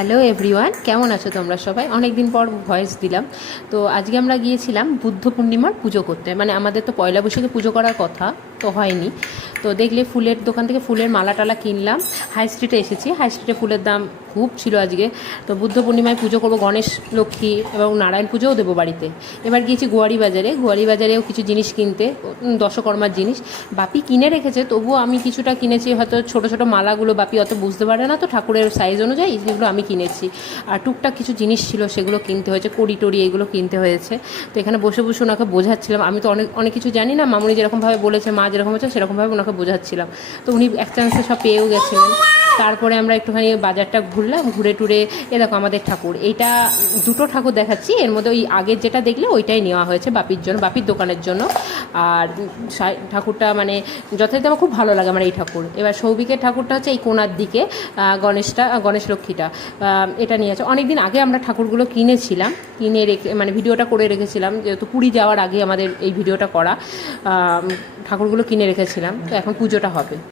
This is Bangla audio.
হ্যালো এভরিওয়ান, কেমন আছো তোমরা সবাই? অনেক দিন পর ভয়েস দিলাম। তো আজকে আমরা গিয়েছিলাম বুদ্ধ পূর্ণিমার পুজো করতে। মানে আমাদের তো পয়লা বৈশাখে পুজো করার কথা। তো হয়নি। তো দেখলে ফুলের দোকান থেকে ফুলের মালা টালা কিনলাম হাই স্ট্রিটে এসেছি। হাই স্ট্রিটে ফুলের দাম খুব ছিল আজকে। তো বুদ্ধ পূর্ণিমায় পুজো করব গণেশ, লক্ষ্মী এবং নারায়ণ পুজোও দেবো বাড়িতে। এবার গিয়েছি গোয়ারি বাজারে গোয়ারি বাজারেও কিছু জিনিস কিনতে দশকর্মার জিনিস। বাপি কিনে রেখেছে, তবুও আমি কিছুটা কিনেছি। হয়তো ছোট ছোট মালাগুলো বাপি অত বুঝতে পারে না তো, ঠাকুরের সাইজ অনুযায়ী যেগুলো আমি কিনেছি। আর টুকটাক কিছু জিনিস ছিল, সেগুলো কিনতে হয়েছে। কড়ি টড়ি এগুলো কিনতে হয়েছে। তো এখানে বসে বসে ওনাকে বোঝাচ্ছিলাম। আমি তো অনেক অনেক কিছু জানি না। মামুনি যেরকমভাবে বলেছে, মা যেরকম হচ্ছে সেরকমভাবে ওনাকে বোঝাচ্ছিলাম। তো উনি এক চান্সে সব পেয়েও গেছিলেন। তারপরে আমরা একটুখানি বাজারটা ঘুরলাম, ঘুরে টুরে, এ দেখো আমাদের ঠাকুর। এইটা দুটো ঠাকুর দেখাচ্ছি। এর মধ্যে ওই আগের যেটা দেখলে ওইটাই নেওয়া হয়েছে বাপির জন্য, বাপির দোকানের জন্য। আর ঠাকুরটা মানে যথারীতি আমার খুব ভালো লাগে আমার এই ঠাকুর। এবার সৌভিকের ঠাকুরটা হচ্ছে এই কোনার দিকে গণেশটা গণেশ লক্ষ্মীটা এটা নিয়ে আছে। অনেক দিন আগে আমরা ঠাকুরগুলো কিনেছিলাম, কিনে রেখে মানে ভিডিওটা করে রেখেছিলাম, যেহেতু পুরী যাওয়ার আগে আমাদের এই ভিডিওটা করা ঠাকুরগুলো কিনে রেখেছিলাম, তো এখন পুজোটা হবে।